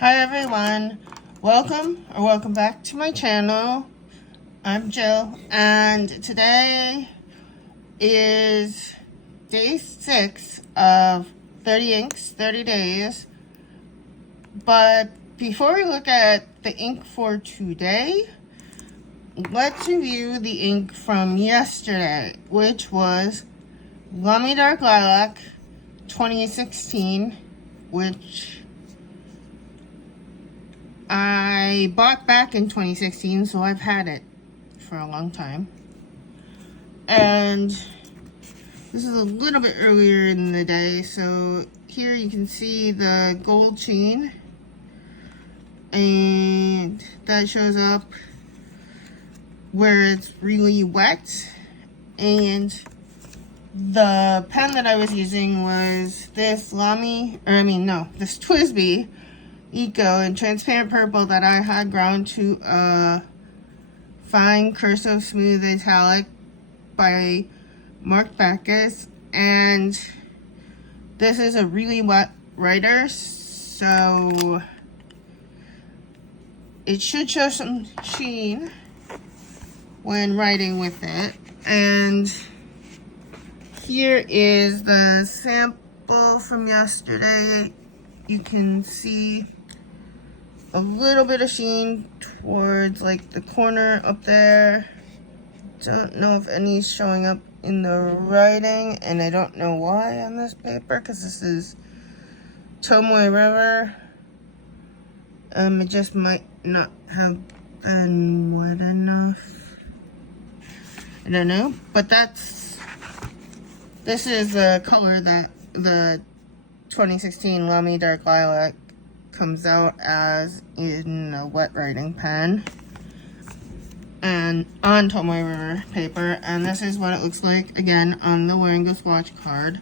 Hi everyone, welcome back to my channel. I'm Jill, and today is day 6 of 30 inks, 30 days. But before we look at the ink for today, let's review the ink from yesterday, which was Lamy Dark Lilac 2016, which I bought back in 2016, so I've had it for a long time. And this is a little bit earlier in the day, so here you can see the gold sheen, and that shows up where it's really wet. And the pen that I was using was this this TWSBI Eco in transparent purple that I had ground to a fine cursive smooth italic by Mark Bacchus, and this is a really wet writer, so it should show some sheen when writing with it. And here is the sample from yesterday. You can see a little bit of sheen towards like the corner up there. Don't know if any's showing up in the writing, and I don't know why on this paper, because this is Tomoe River. It just might not have been wet enough. I don't know, but this is the color that the 2016 Lamy Dark Lilac comes out as in a wet writing pen and on Tomoe River paper, and this is what it looks like again on the Wearing swatch card.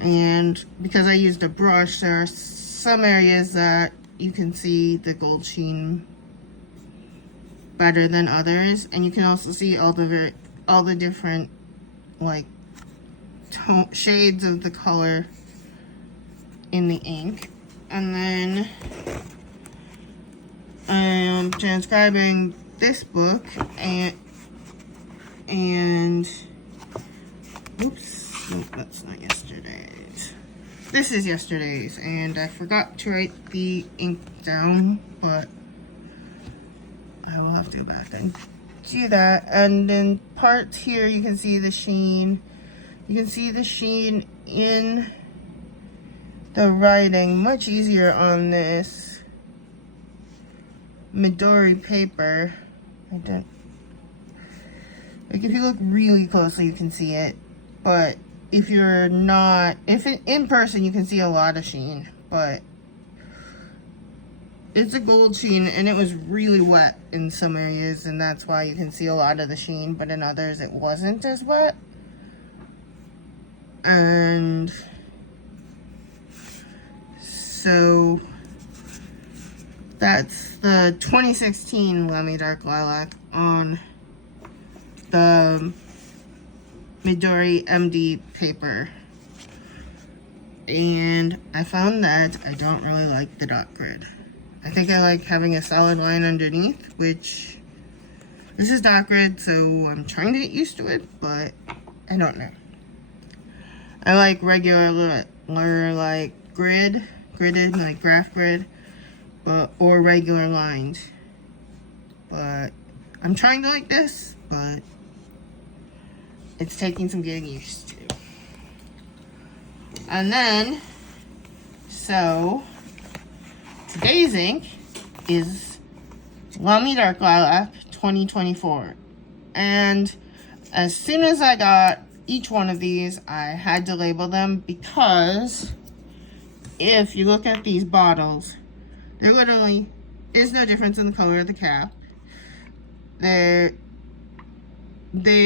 And because I used a brush, there are some areas that you can see the gold sheen better than others, and you can also see all the different like shades of the color in the ink. And then I am transcribing this book, and oops, no, that's not yesterday's. This is yesterday's, and I forgot to write the ink down, but I will have to go back and do that. And in parts here, you can see the sheen. You can see the sheen in the writing much easier on this Midori paper. Like, if you look really closely, you can see it, but if you're not, in person, you can see a lot of sheen, but it's a gold sheen, and it was really wet in some areas, and that's why you can see a lot of the sheen, but in others it wasn't as wet. And so that's the 2016 Lamy Dark Lilac on the Midori MD paper. And I found that I don't really like the dot grid. I think I like having a solid line underneath, which this is dot grid, so I'm trying to get used to it, but I don't know. I like regular like gridded like graph grid, or regular lines. But I'm trying to like this, but it's taking some getting used to. And then, so today's ink is Lamy Dark Lilac 2024. And as soon as I got each one of these, I had to label them, because if you look at these bottles, there literally is no difference in the color of the cap. They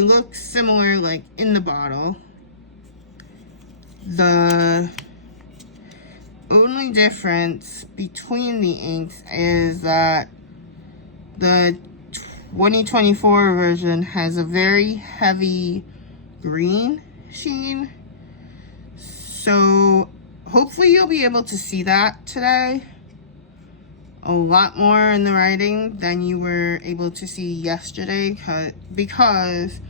look similar, like, in the bottle. The only difference between the inks is that the 2024 version has a very heavy green sheen. So hopefully you'll be able to see that today. a lot more in the writing than you were able to see yesterday, because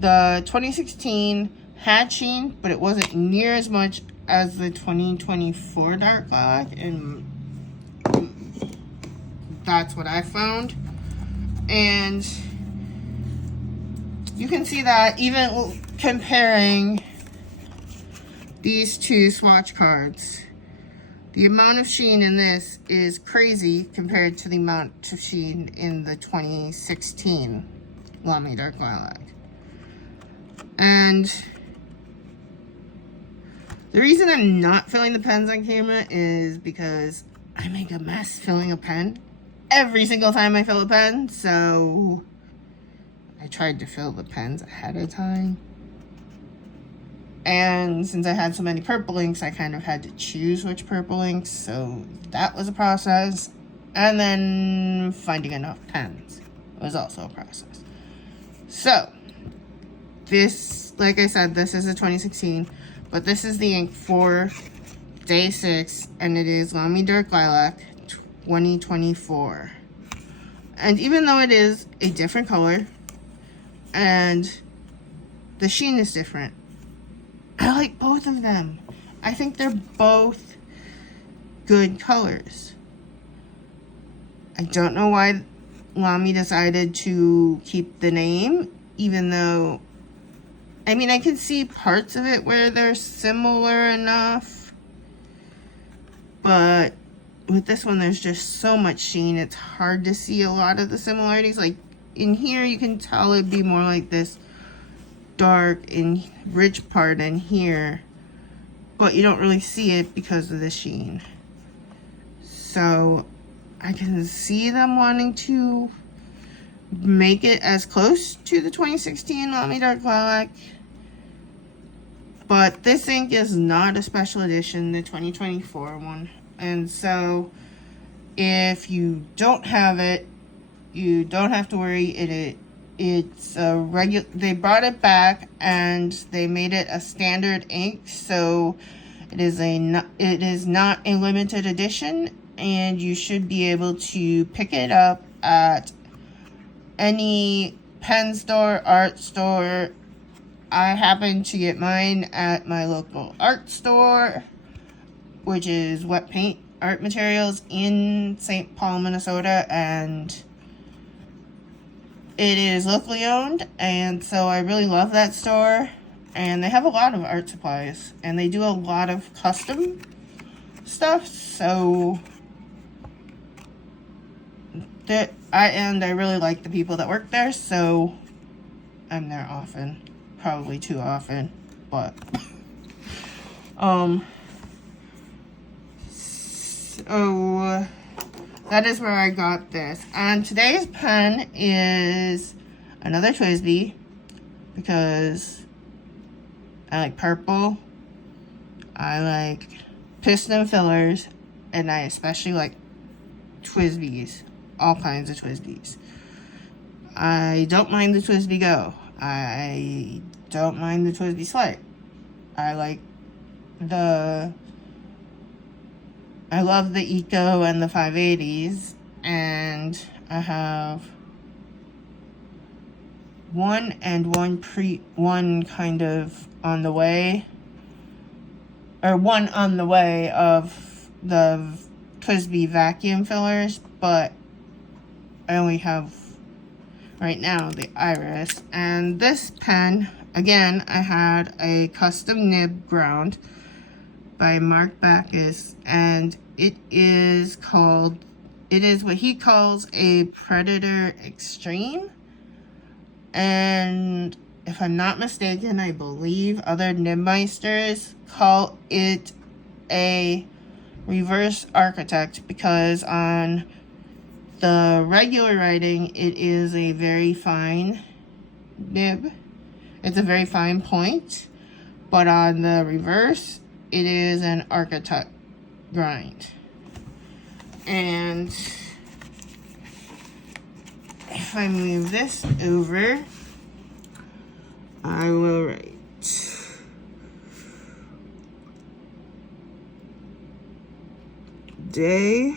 the 2016 had sheen, but it wasn't near as much as the 2024 dark lilac, and that's what I found. And you can see that even comparing these two swatch cards, the amount of sheen in this is crazy compared to the amount of sheen in the 2016 Lamy Dark Lilac. And the reason I'm not filling the pens on camera is because I make a mess filling a pen every single time I fill a pen, so I tried to fill the pens ahead of time. And since I had so many purple inks, I kind of had to choose which purple inks, so that was a process. And then finding enough pens was also a process. So, this, like I said, this is a 2016, but this is the ink for day 6, and it is Lamy Dark Lilac 2024. And even though it is a different color, and the sheen is different, I like both of them. I think they're both good colors. I don't know why Lamy decided to keep the name, even though, I mean, I can see parts of it where they're similar enough, but with this one, there's just so much sheen, it's hard to see a lot of the similarities. Like, in here, you can tell it'd be more like this dark and rich part in here, but you don't really see it because of the sheen. So I can see them wanting to make it as close to the 2016 Lamy Dark Lilac, but this ink is not a special edition, the 2024 one, and so if you don't have it, you don't have to worry. It's a regular, they brought it back and they made it a standard ink, so it is not a limited edition, and you should be able to pick it up at any pen store, art store. I happen to get mine at my local art store, which is Wet Paint Art Materials in St. Paul, Minnesota, and it is locally owned, and so I really love that store. And they have a lot of art supplies, and they do a lot of custom stuff, so I really like the people that work there, so I'm there often. Probably too often, but so that is where I got this. And today's pen is another TWSBI, because I like purple, I like piston fillers, and I especially like TWSBIs, all kinds of TWSBIs. I don't mind the TWSBI Go. I don't mind the TWSBI Slate. I love the Eco and the 580s, and I have one kind of on the way, or one on the way of the TWSBI vacuum fillers, but I only have right now the Iris. And this pen, again, I had a custom nib ground by Mark Backus, and it is what he calls a Predator Extreme. And if I'm not mistaken, I believe other nibmeisters call it a reverse architect, because on the regular writing, it is a very fine nib. It's a very fine point, but on the reverse, it is an architect grind. And if I move this over, I will write day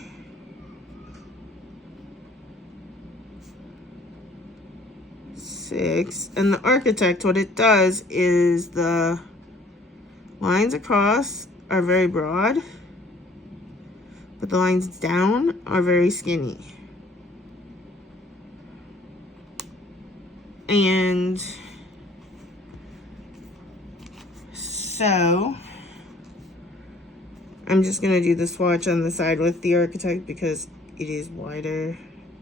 6. And the Architect, what it does is the lines across are very broad, but the lines down are very skinny. And so I'm just gonna do the swatch on the side with the Architect because it is wider,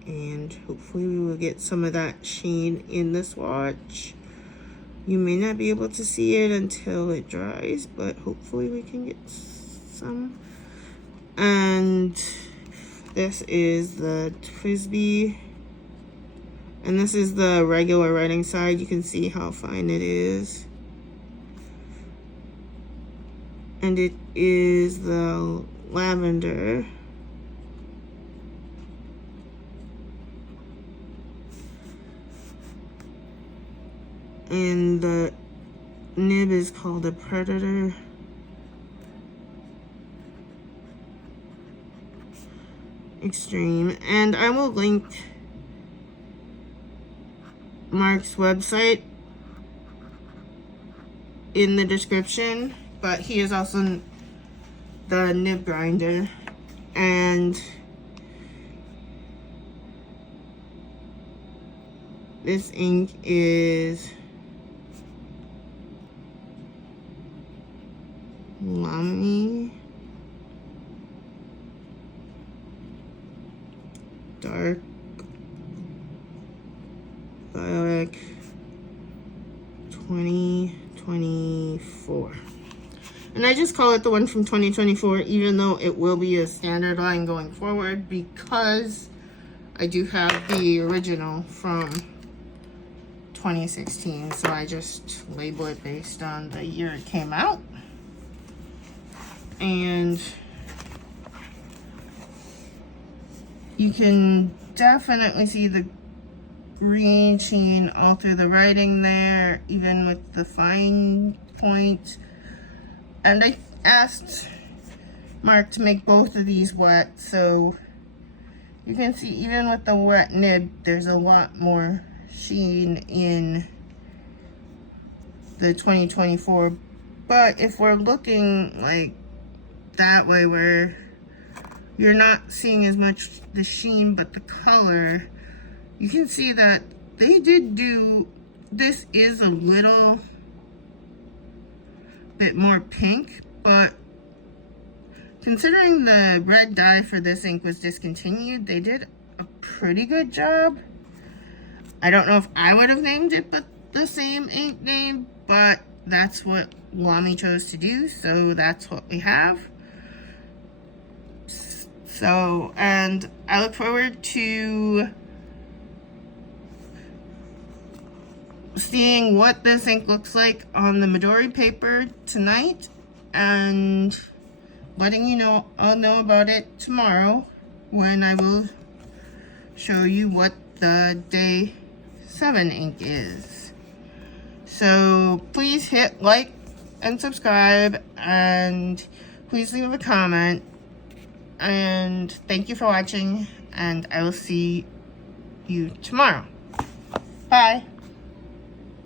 and hopefully we will get some of that sheen in the swatch. You may not be able to see it until it dries, but hopefully we can get some. And this is the Frisbee. And this is the regular writing side. You can see how fine it is. And it is the lavender. And the nib is called a Predator. Extreme. And I will link Mark's website in the description, but he is also the nib grinder, and this ink is Lamy Dark Lilac 2024. And I just call it the one from 2024, even though it will be a standard line going forward, because I do have the original from 2016. So I just label it based on the year it came out. And you can definitely see the green sheen all through the writing there, even with the fine point. And I asked Mark to make both of these wet, so you can see even with the wet nib, there's a lot more sheen in the 2024. But if we're looking like that way, where you're not seeing as much the sheen but the color, you can see that they did do, this is a little bit more pink, but considering the red dye for this ink was discontinued, they did a pretty good job. I don't know if I would have named it but the same ink name, but that's what Lamy chose to do, so that's what we have. So, and I look forward to seeing what this ink looks like on the Midori paper tonight, and letting you know, I'll know about it tomorrow when I will show you what the day 7 ink is. So please hit like and subscribe, and please leave a comment. And thank you for watching, and I will see you tomorrow. Bye.